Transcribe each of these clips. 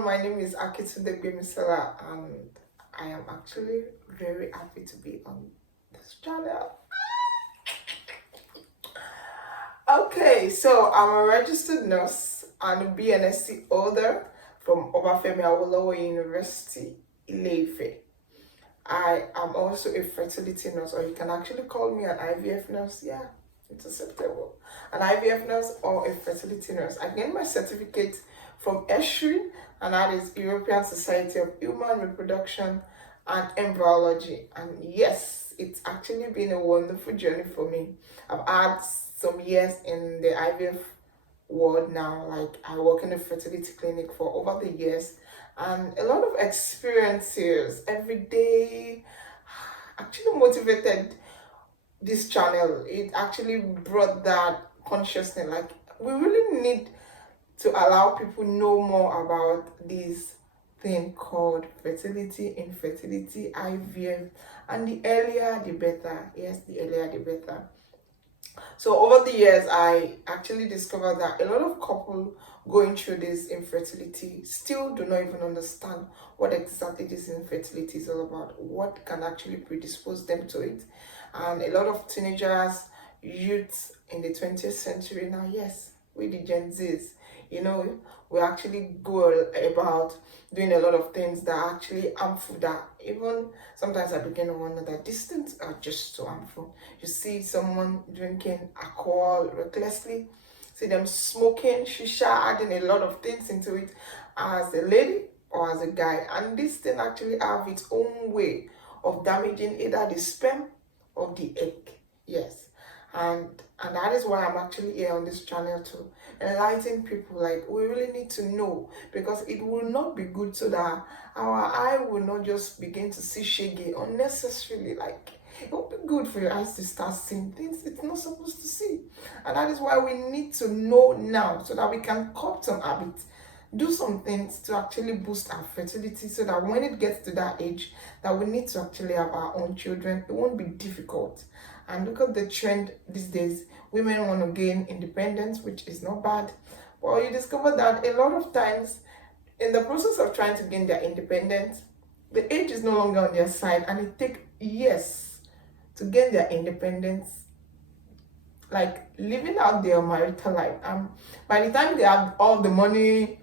everyone, my name is Gbemzhe and I am actually very happy to be on this channel. Okay, so I'm a registered nurse and a BNSC holder from Obafemi Awolowo University, Ile-Ife. I am also a fertility nurse, or you can actually call me an IVF nurse. Yeah, it's acceptable. An IVF nurse or a fertility nurse. I gained my certificate from ESHRI, and that is European Society of Human Reproduction and Embryology. And yes, it's actually been a wonderful journey for me. I've had some years in the IVF world now. Like, I work in a fertility clinic for over the years, and a lot of experiences every day actually motivated this channel. It actually brought that consciousness, like we really need to allow people know more about this thing called fertility, infertility, IVF, and the earlier the better. Yes, the earlier the better. So over the years, I actually discovered that a lot of couples going through this infertility still do not even understand what exactly this infertility is all about, what can actually predispose them to it. And a lot of teenagers, youths in the 20th century now, yes, we the Gen Zs, we actually go about doing a lot of things that are actually harmful, that even sometimes I begin to wonder that these things are just so harmful. You see someone drinking alcohol recklessly, see them smoking shisha, adding a lot of things into it as a lady or as a guy, and this thing actually have its own way of damaging either the sperm or the egg. Yes. And that is why I'm actually here on this channel to enlighten people. Like, we really need to know, because it will not be good, so that our eye will not just begin to see shaggy unnecessarily. Like, it won't be good for your eyes to start seeing things it's not supposed to see. And that is why we need to know now, so that we can curb some habits, do some things to actually boost our fertility, so that when it gets to that age that we need to actually have our own children, it won't be difficult. And look at the trend these days. Women want to gain independence, which is not bad. But you discover that a lot of times, in the process of trying to gain their independence, the age is no longer on their side, and it takes years to gain their independence, like living out their marital life. By the time they have all the money,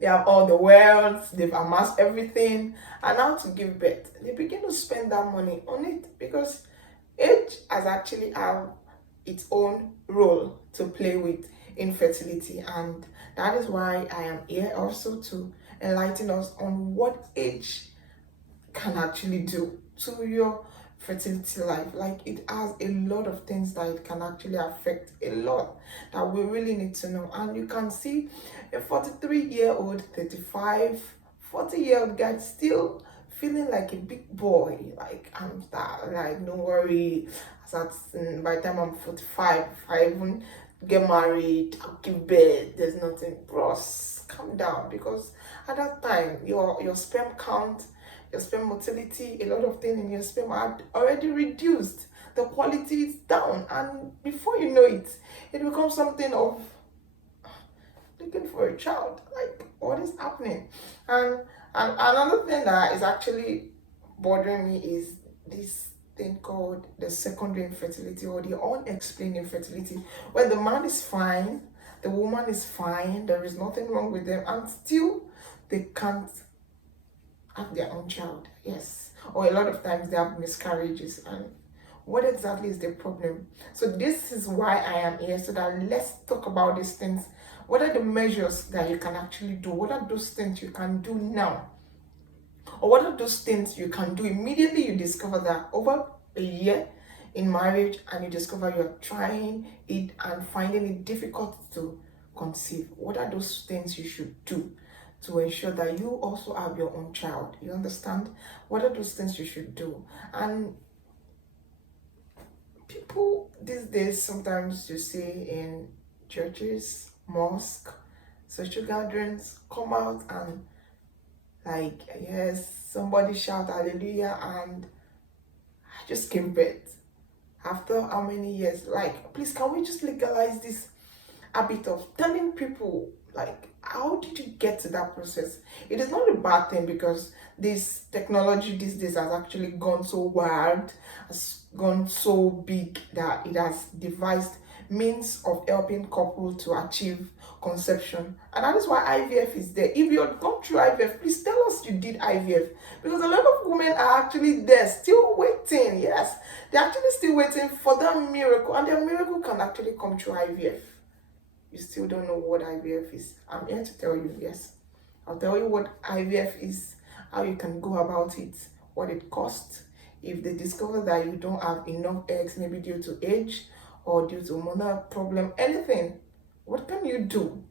they have all the wealth, they've amassed everything, and now to give birth, they begin to spend that money on it, because age has actually have its own role to play with infertility. And that is why I am here also to enlighten us on what age can actually do to your fertility life. Like, it has a lot of things that it can actually affect, a lot that we really need to know. And you can see a 43-year-old, 35, 40-year-old guy still feeling like a big boy. Like, I'm that, like, no worry, by the time I'm 45, if I even get married, I'll give birth, there's nothing. Bros, calm down, because at that time your sperm count, your sperm motility, a lot of things in your sperm are already reduced, the quality is down, and before you know it, it becomes something of looking for a child. Like, what is happening? And another thing that is actually bothering me is this thing called the secondary infertility, or the unexplained infertility, where the man is fine, the woman is fine, there is nothing wrong with them, and still they can't have their own child. Yes. Or a lot of times they have miscarriages. And what exactly is the problem? So this is why I am here, so that let's talk about these things. What are the measures that you can actually do? What are those things you can do now? Or what are those things you can do immediately you discover that over a year in marriage, and you discover you're trying it and finding it difficult to conceive? What are those things you should do to ensure that you also have your own child? You understand? What are those things you should do? And people these days, sometimes you see in churches, mosque, social gatherings, come out and, like, yes, somebody shout hallelujah, and I just gave birth after how many years? Like, please, can we just legalize this habit of telling people Like, how did you get to that process? It is not a bad thing, because this technology these days has actually gone so wild, has gone so big, that it has devised means of helping couple to achieve conception. And that is why IVF is there. If you're gone through IVF, please tell us you did IVF, because a lot of women are actually there still waiting. Yes, they're actually still waiting for that miracle, and their miracle can actually come through IVF. You still don't know what IVF is. I'm here to tell you. Yes, I'll tell you what IVF is, how you can go about it, what it costs. If they discover that you don't have enough eggs, maybe due to age or due to hormonal problem, anything, what can you do?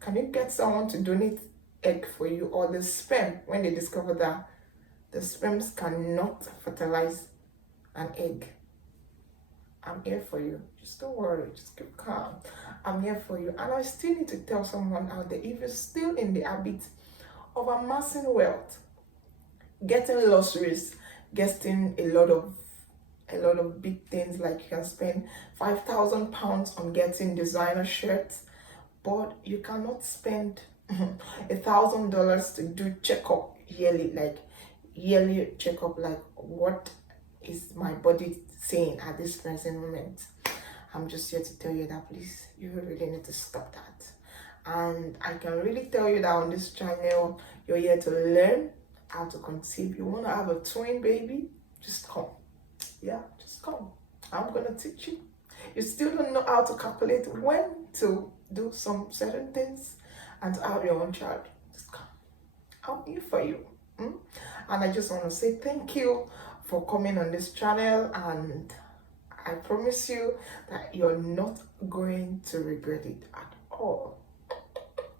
Can you get someone to donate egg for you, or the sperm, when they discover that the sperms cannot fertilize an egg? I'm here for you. Just don't worry. Just keep calm. I'm here for you. And I still need to tell someone out there, if you're still in the habit of amassing wealth, getting luxuries, getting a lot of big things, like you can spend £5,000 on getting designer shirts, but you cannot spend $1,000 to do checkup yearly, like yearly checkup, like what is my body saying at this present moment? I'm just here to tell you that, please, you really need to stop that. And I can really tell you that on this channel, you're here to learn how to conceive. You want to have a twin baby, just come. Yeah, just come. I'm gonna teach you. You still don't know how to calculate when to do some certain things and to have your own child, just come. I'm here for you. And I just want to say thank you for coming on this channel, and I promise you that you're not going to regret it at all.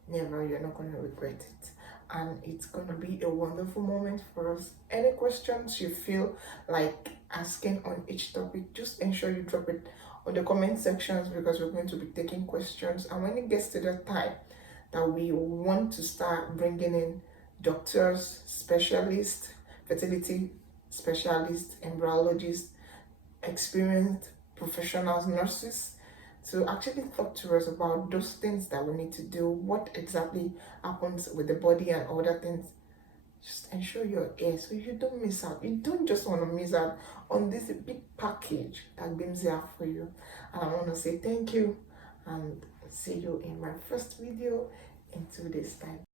Never, you're not going to regret it. And it's going to be a wonderful moment for us. Any questions you feel like asking on each topic, just ensure you drop it on the comment sections, because we're going to be taking questions. And when it gets to the time that we want to start bringing in doctors, specialists, fertility specialists, embryologists, experienced professionals, nurses, to actually talk to us about those things that we need to do, what exactly happens with the body and other things. Just ensure you're here so you don't miss out. You don't just want to miss out on this big package that Gbemzhe have for you. And I want to say thank you, and see you in my first video in 2 days time.